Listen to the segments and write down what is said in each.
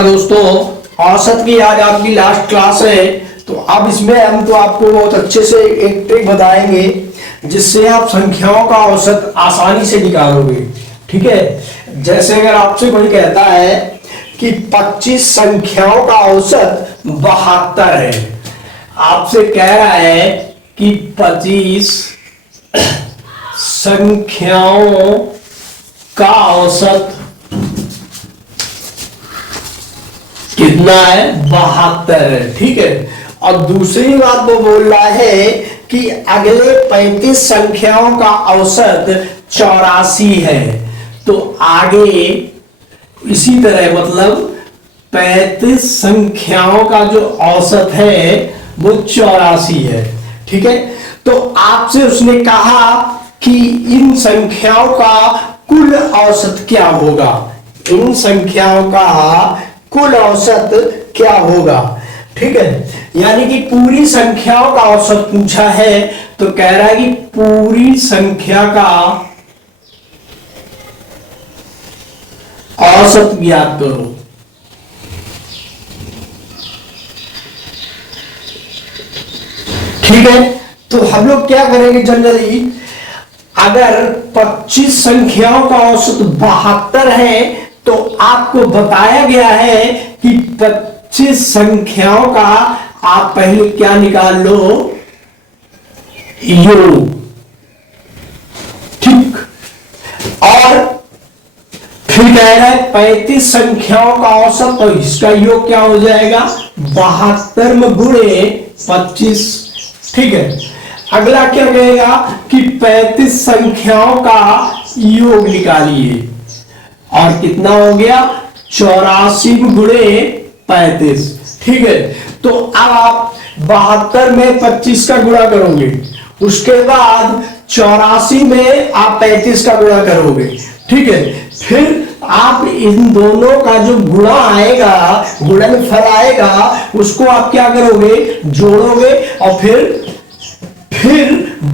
नमस्कार दोस्तों, औसत की आज आपकी लास्ट क्लास है। तो अब इसमें हम तो आपको बहुत अच्छे से एक ट्रिक बताएंगे जिससे आप संख्याओं का औसत आसानी से निकालोगे। ठीक है, जैसे अगर आपसे कोई कहता है कि 25 संख्याओं का औसत 72 है, आपसे कह रहा है कि 25 संख्याओं का औसत कितना है? 72 है। ठीक है, और दूसरी बात वो बोल रहा है कि अगले 35 संख्याओं का औसत 84 है। तो आगे इसी तरह मतलब 35 संख्याओं का जो औसत है वो 84 है। ठीक है, तो आपसे उसने कहा कि इन संख्याओं का कुल औसत क्या होगा, इन संख्याओं का कुल औसत क्या होगा। ठीक है, यानी कि पूरी संख्याओं का औसत पूछा है तो कह रहा है कि पूरी संख्या का औसत ज्ञात करो। ठीक है, तो हम लोग क्या करेंगे जनरली, अगर 25 संख्याओं का औसत 72 है तो आपको बताया गया है कि 25 संख्याओं का आप पहले क्या निकाल लो, योग। ठीक, और फिर कह रहा है 35 संख्याओं का औसत, तो इसका योग क्या हो जाएगा? 72 में गुणे 25। ठीक है, अगला क्या कहेगा कि 35 संख्याओं का योग निकालिए, और कितना हो गया? 84 गुणे 35। ठीक है, तो अब आप 72 में 25 का गुणा करोगे, उसके बाद 84 में आप 35 का गुणा करोगे। ठीक है, फिर आप इन दोनों का जो गुणा आएगा, गुणनफल आएगा, उसको आप क्या करोगे? जोड़ोगे, और फिर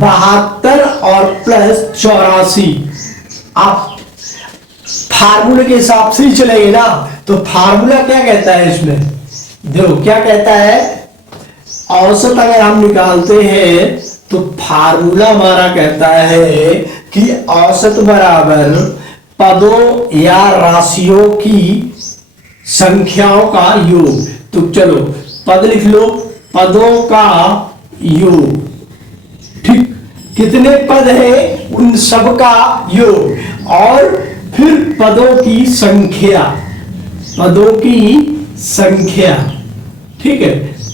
72 और प्लस 84 आप फार्मूले के हिसाब से ही चलेंगे ना। तो फार्मूला क्या कहता है इसमें, देखो क्या कहता है, औसत अगर हम निकालते हैं तो फार्मूला हमारा कहता है कि औसत बराबर पदों या राशियों की संख्याओं का योग। तो चलो पद लिख लो, पदों का योग। ठीक, कितने पद है उन सब का योग, और फिर पदों की संख्या, पदों की संख्या। ठीक है,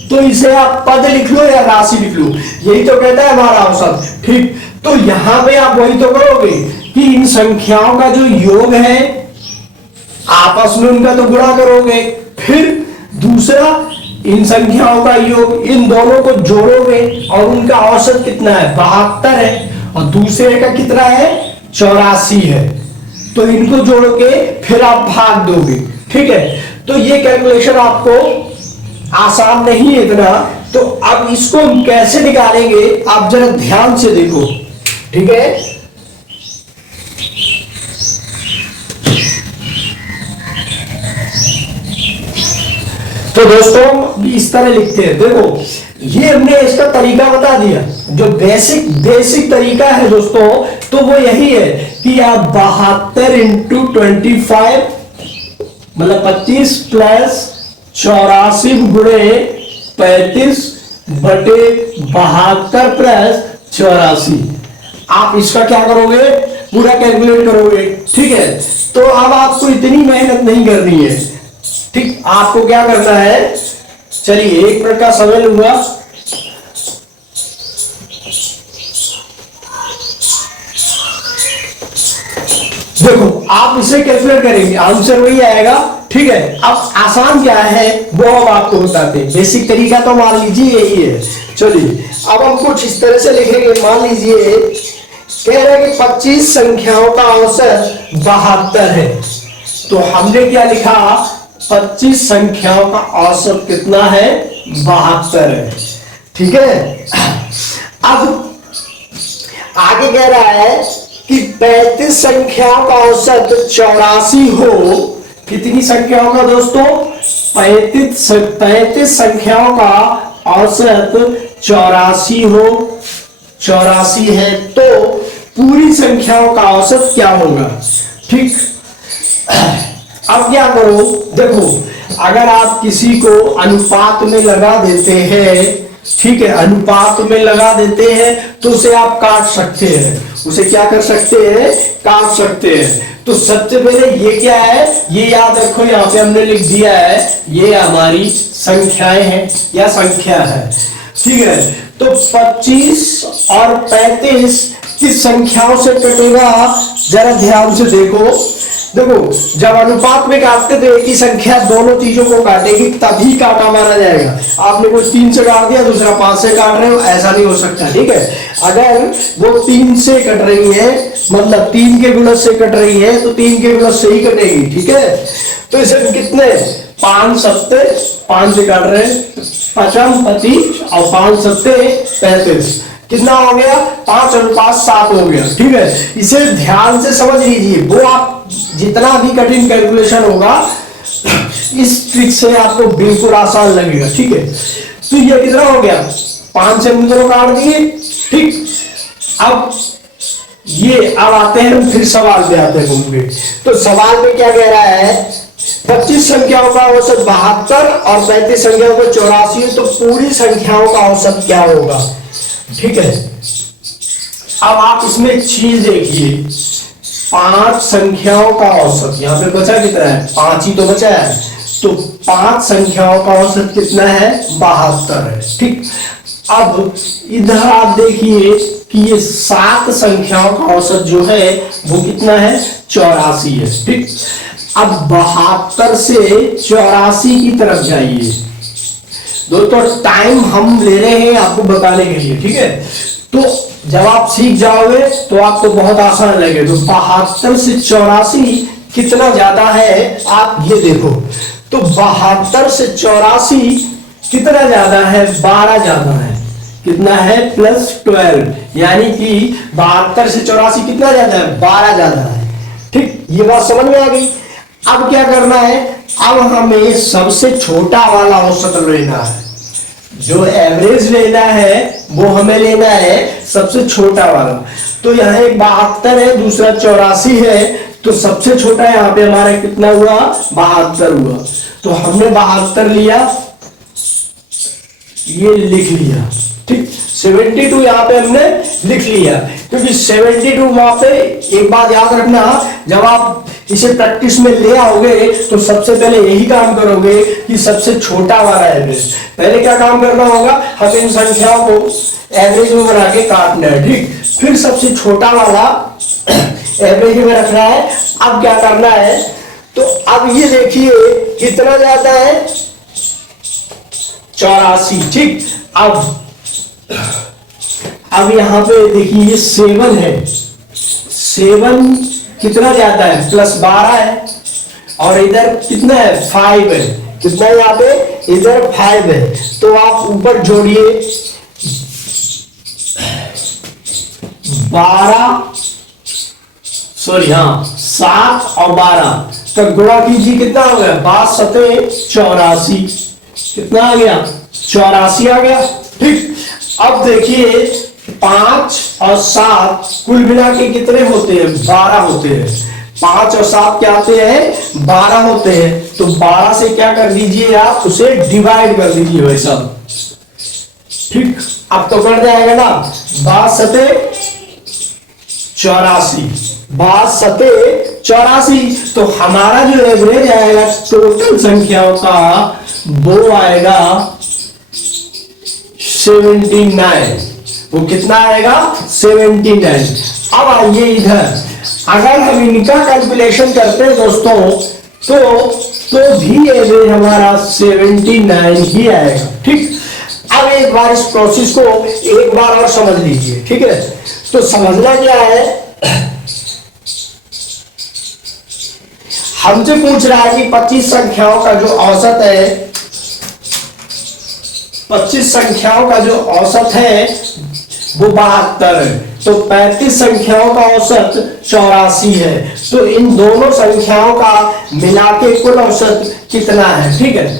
तो इसे आप पद लिख लो या राशि लिख लो, यही तो कहता है हमारा औसत। ठीक, तो यहां पे आप वही तो करोगे कि इन संख्याओं का जो योग है आपस में उनका तो गुणा करोगे, फिर दूसरा इन संख्याओं का योग, इन दोनों को जोड़ोगे, और उनका औसत कितना है? 72 है, और दूसरे का कितना है? 84 है। तो इनको जोड़ोगे, फिर आप भाग दोगे। ठीक है, तो ये कैलकुलेशन आपको आसान नहीं है इतना। तो अब इसको हम कैसे निकालेंगे आप जरा ध्यान से देखो। ठीक है, तो दोस्तों इस तरह लिखते हैं, देखो ये हमने इसका तरीका बता दिया, जो बेसिक तरीका है दोस्तों, तो वो यही है कि आप 72 इंटू 25 मतलब 25 प्लस 84 गुणे 35 बटे 72 प्लस 84, आप इसका क्या करोगे? पूरा कैलकुलेट करोगे। ठीक है, तो अब आपको इतनी मेहनत नहीं करनी है। ठीक, आपको क्या करना है, चलिए 1 मिनट का समय लूंगा। देखो आप इसे कैलकुलेट करेंगे, आंसर वही आएगा। ठीक है, अब आसान क्या है वो अब आपको बताते हैं। बेसिक तरीका तो मान लीजिए यही है। चलिए अब हम कुछ इस तरह से लिखेंगे, मान लीजिए कह रहे हैं कि 25 संख्याओं का औसत 72 है, तो हमने क्या लिखा? 25 संख्याओं का औसत कितना है? 72 है। ठीक है, अब आगे कह रहा है कि 35 संख्याओं का औसत 84 हो। कितनी संख्याओं का दोस्तों? 35 संख्याओं का औसत 84 हो, 84 है, तो पूरी संख्याओं का औसत क्या होगा? ठीक, अब क्या करो, देखो अगर आप किसी को अनुपात में लगा देते हैं, ठीक है, अनुपात में लगा देते हैं तो उसे आप काट सकते हैं, उसे क्या कर सकते हैं? काट सकते हैं। तो सबसे पहले ये क्या है, ये याद रखो, यहाँ पे हमने लिख दिया है ये हमारी संख्याएं हैं या संख्या है, ठीक है। तो 25 और 35 किस संख्याओं से कटेगा? जरा ध्यान से देखो, जब अनुपात में काटते तो एक ही संख्या दोनों चीजों को काटेगी, तभी काटा माना जाएगा। आपने कोई 3 से काट दिया, दूसरा 5 से काट रहे हो, ऐसा नहीं हो सकता, ठीक है। अगर वो 3 से कट रही है, मतलब 3 के गुणज से कट रही है, तो 3 के गुणज से ही कटेगी, ठीक है। तो इसे कितने 5 सत्ते 5 से काट रहे हैं, 55 25 और 5 सत्ते 35, कितना हो गया? 5:7 हो गया, ठीक है। इसे ध्यान से समझ लीजिए, वो आप जितना भी कठिन कैलकुलेशन होगा इस ट्रिक से आपको बिल्कुल आसान लगेगा, ठीक है। तो ये कितना हो गया? 5 से हम दोनों काट दिए, ठीक। अब आते हैं, फिर सवाल पे आते हैं घूम के। तो सवाल में क्या कह रहा है? 25 संख्याओं का औसत 72 और 35 संख्याओं का 84, तो पूरी संख्याओं का औसत क्या होगा? ठीक है। अब आप इसमें एक चीज देखिए, 5 संख्याओं का औसत, यहाँ पे बचा कितना है? 5 ही तो बचा है। तो 5 संख्याओं का औसत कितना है? 72 है, ठीक। अब इधर आप देखिए कि ये 7 संख्याओं का औसत जो है वो कितना है? 84 है, ठीक। अब 72 से 84 की तरफ जाइए। दोस्तों टाइम हम ले रहे हैं आपको बताने के लिए, ठीक है। तो जब आप सीख जाओगे तो आपको बहुत आसान लगेगा। तो 72 से 84 कितना ज्यादा है, आप ये देखो। तो 72 से 84 कितना ज्यादा है? 12 ज्यादा है। कितना है? +12, यानी कि 72 से 84 कितना ज्यादा है? 12 ज्यादा है, ठीक। ये बात समझ में आ गई। अब क्या करना है? अब हमें सबसे छोटा वाला औसत लेना है, जो एवरेज लेना है वो हमें लेना है सबसे छोटा वाला। तो यहाँ एक 72 है, दूसरा 84 है, तो सबसे छोटा यहाँ पे हमारा कितना हुआ? 72 हुआ। तो हमने 72 लिया, ये लिख लिया, ठीक। 72 यहाँ पे हमने लिख लिया, क्योंकि 72 वहां पे, एक बात याद रखना, जब आप इसे प्रैक्टिस में ले आओगे तो सबसे पहले यही काम करोगे कि सबसे छोटा वाला एवरेज। पहले क्या काम करना होगा? हमें इन संख्याओं को एवरेज में बना के काटना है, ठीक। फिर सबसे छोटा वाला एवरेज में रखना है। अब क्या करना है? तो अब ये देखिए कितना ज्यादा है? 84, ठीक। अब यहां पे देखिए ये 7 है, 7 कितना ज्यादा है? +12 है, और इधर कितना है? 5 है। कितना है यहाँ पे? इधर 5 है। तो आप ऊपर जोड़िए, 7 और 12 का गुणा कीजिए, कितना हो गया? 5 सते 84, कितना आ गया? 84 आ गया, ठीक। अब देखिए 5 और 7 कुल मिला के कितने होते हैं? 12 होते हैं। 5 और 7 क्या होते हैं? 12 होते हैं। तो 12 से क्या कर दीजिए आप? उसे डिवाइड कर दीजिए भाई साहब, ठीक। अब तो बढ़ जाएगा ना, 12 सते 84, 12 सते 84। तो हमारा जो एवरेज आएगा टोटल संख्याओं का वो आएगा 79। वो कितना आएगा? 79। अब आइए इधर, अगर हम इनका कैलकुलेशन करते हैं दोस्तों, तो भी एवरेज हमारा 79 ही आएगा, ठीक। अब एक बार इस प्रोसेस को एक बार और समझ लीजिए, ठीक है। तो समझना क्या है, हमसे पूछ रहा है कि 25 संख्याओं का जो औसत है, 25 संख्याओं का जो औसत है वो 72 है, तो 35 संख्याओं का औसत 84 है। तो इन दोनों संख्याओं का मिला के कुल औसत कितना है, ठीक है।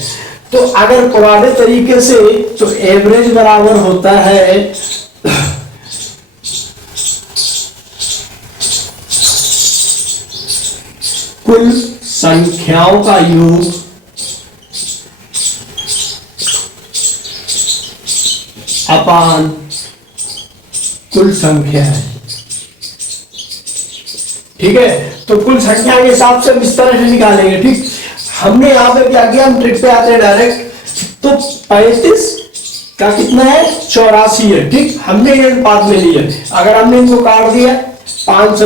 तो अगर पुराने तरीके से तो एवरेज बराबर होता है कुल संख्याओं का योग अपान कुल संख्या है, ठीक है। तो कुल संख्या के हिसाब से हम इस तरह से निकालेंगे, ठीक। हमने यहां पे क्या किया, हम ट्रिक पे आते हैं डायरेक्ट। तो 35 का कितना है, 84 है, ठीक। हमने ये अनुपात में लिया, अगर हमने इनको काट दिया 5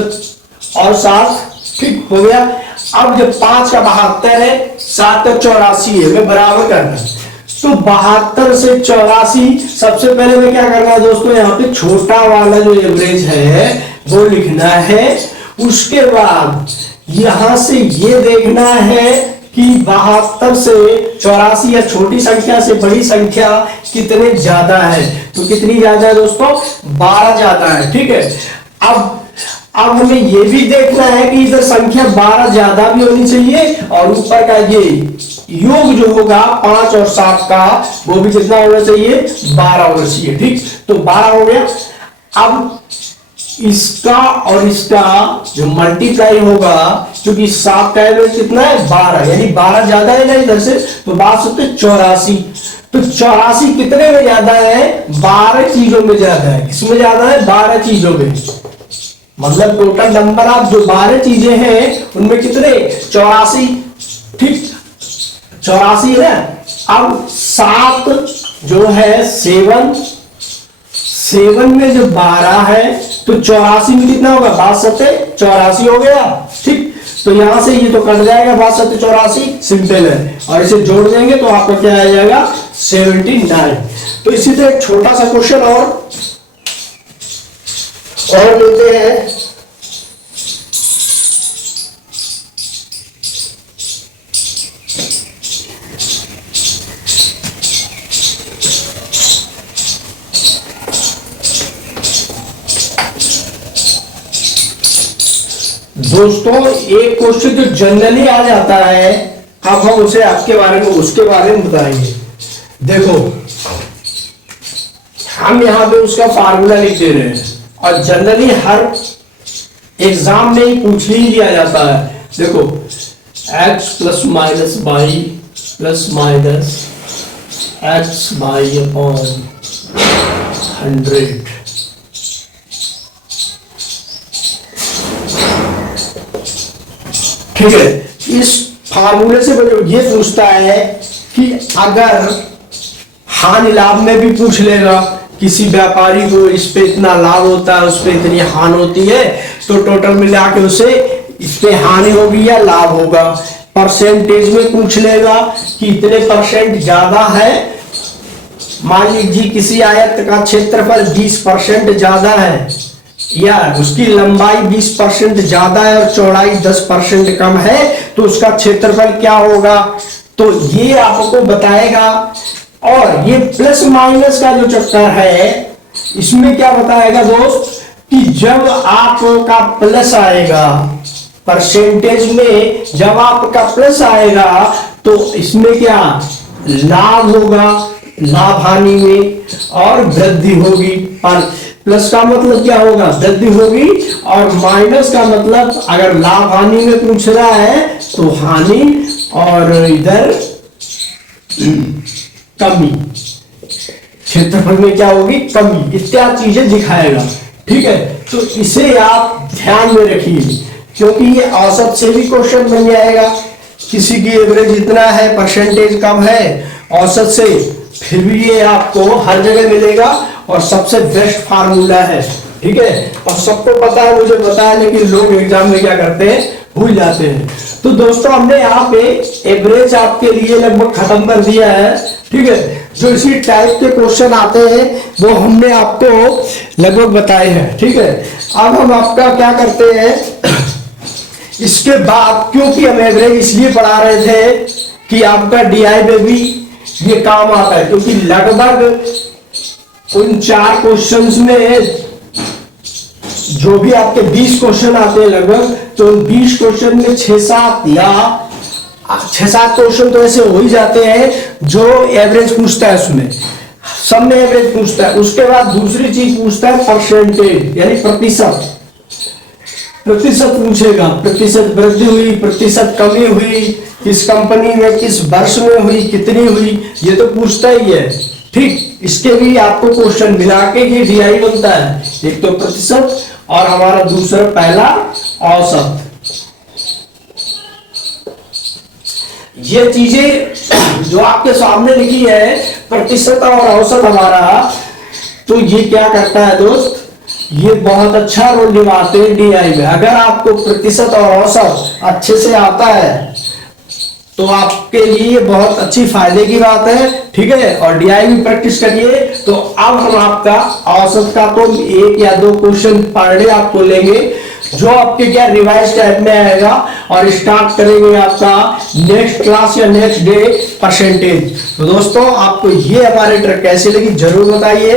और 7, ठीक हो गया। अब जब 5 का 72 है, 7 का 84 है, मैं बराबर करना। तो 72 से 84, सबसे पहले मैं क्या करना है दोस्तों, यहाँ पे छोटा वाला जो एवरेज है वो लिखना है। उसके बाद यहां से ये देखना है कि 72 से 84 या छोटी संख्या से बड़ी संख्या कितने ज्यादा है। तो कितनी ज्यादा है दोस्तों, 12 ज्यादा है, ठीक है। अब हमें ये भी देखना है कि इधर संख्या 12 ज्यादा भी होनी चाहिए और ऊपर का ये योग जो होगा 5 और 7 का वो भी कितना होना चाहिए, 12 होना चाहिए, ठीक। तो 12 हो गया। अब इसका और इसका जो मल्टीप्लाई होगा, क्योंकि 7 का एवरेज कितना है, 12, यानी 12 ज्यादा है ना इधर से, तो 12 से 84। तो 84 कितने में ज्यादा है, 12 चीजों में ज्यादा है। किसमें ज्यादा है, 12 चीजों में। मतलब टोटल नंबर ऑफ जो 12 चीजें हैं उनमें कितने, 84, ठीक, 84 है। अब 7 जो है 7 में जो 12 है, तो 84 में कितना होगा, 62 84 हो गया, ठीक। तो यहां से ये तो कट जाएगा, 62 84 सिंपल है, और इसे जोड़ देंगे तो आपका क्या आ जाएगा, 79। तो इसी तरह एक छोटा सा क्वेश्चन और लेते हैं। दोस्तों एक क्वेश्चन जो जनरली आ जाता है, अब हम उसे आपके बारे में उसके बारे में बताएंगे। देखो हम यहां पे उसका फार्मूला लिख दे रहे हैं, और जनरली हर एग्जाम में ही पूछ ही लिया जाता है। देखो x plus minus by plus minus x by upon 100, ठीक है। इस फार्मूले से ये पूछता है कि अगर हानि लाभ में भी पूछ लेगा, किसी व्यापारी को इस पे इतना लाभ होता है, उस पे इतनी हानि होती है, तो टोटल मिला के उसे इस पे हानि होगी या लाभ होगा। परसेंटेज में पूछ लेगा कि इतने परसेंट ज्यादा है, मान लीजिए किसी आयत का क्षेत्रफल 20% ज्यादा है, या उसकी लंबाई 20% ज्यादा है और चौड़ाई 10% कम है, तो उसका क्षेत्रफल क्या होगा। तो ये आपको बताएगा। और ये प्लस माइनस का जो चक्कर है, इसमें क्या बताएगा दोस्त, कि जब आपका प्लस आएगा परसेंटेज में, जब आपका प्लस आएगा तो इसमें क्या लाभ होगा, लाभ हानि में, और वृद्धि होगी। पर प्लस का मतलब क्या होगा, वृद्धि होगी, और माइनस का मतलब अगर लाभ हानि में पूछ रहा है तो हानि, और इधर कमी, क्षेत्रफल में क्या होगी, कमी, इत्यादि चीजें दिखाएगा, ठीक है। तो इसे आप ध्यान में रखिए, क्योंकि ये औसत से भी क्वेश्चन बन जाएगा। किसी की एवरेज इतना है, परसेंटेज कम है औसत से, फिर भी ये आपको हर जगह मिलेगा, और सबसे बेस्ट फार्मूला है, ठीक है। और सबको पता है, मुझे पता है, लेकिन लोग एग्जाम में क्या करते हैं, भूल जाते हैं। तो दोस्तों हमने यहाँ पे एवरेज आपके लिए लगभग खत्म कर दिया है, ठीक है। जो इसी टाइप के क्वेश्चन आते हैं वो हमने आपको लगभग बताए हैं, ठीक है। अब हम आपका क्या करते हैं, इसके बाद, क्योंकि हम एवरेज इसलिए पढ़ा रहे थे कि आपका डीआई में भी ये काम आता है, क्योंकि लगभग उन 4 क्वेश्चंस में जो भी आपके 20 क्वेश्चन आते हैं लगभग, तो 20 क्वेश्चन में 6-7 क्वेश्चन तो ऐसे हो ही जाते हैं जो एवरेज पूछता है, उसमें सब में एवरेज पूछता है। उसके बाद दूसरी चीज पूछता है परसेंटेज, यानी प्रतिशत पूछेगा, प्रतिशत वृद्धि हुई, प्रतिशत कमी हुई, किस कंपनी में किस वर्ष में हुई, कितनी हुई, ये तो पूछता ही है। ठीक, इसके भी आपको क्वेश्चन मिला के ये डीआई बनता है, एक तो प्रतिशत और हमारा दूसरा पहला औसत। ये चीजें जो आपके सामने लिखी है प्रतिशत और औसत हमारा, तो ये क्या करता है दोस्त, ये बहुत अच्छा रोल निभाते हैं डीआई में। अगर आपको प्रतिशत और औसत अच्छे से आता है तो आपके लिए बहुत अच्छी फायदे की बात है, ठीक है। और डीआई में प्रैक्टिस करिए। तो अब हम आपका औसत का तो 1 या 2 क्वेश्चन पर डे आपको लेंगे, जो आपके क्या रिवाइज टाइप में आएगा, और स्टार्ट करेंगे आपका नेक्स्ट क्लास या नेक्स्ट डे परसेंटेज। तो दोस्तों, आपको ये हमारे ट्रिक कैसी लगी जरूर बताइए।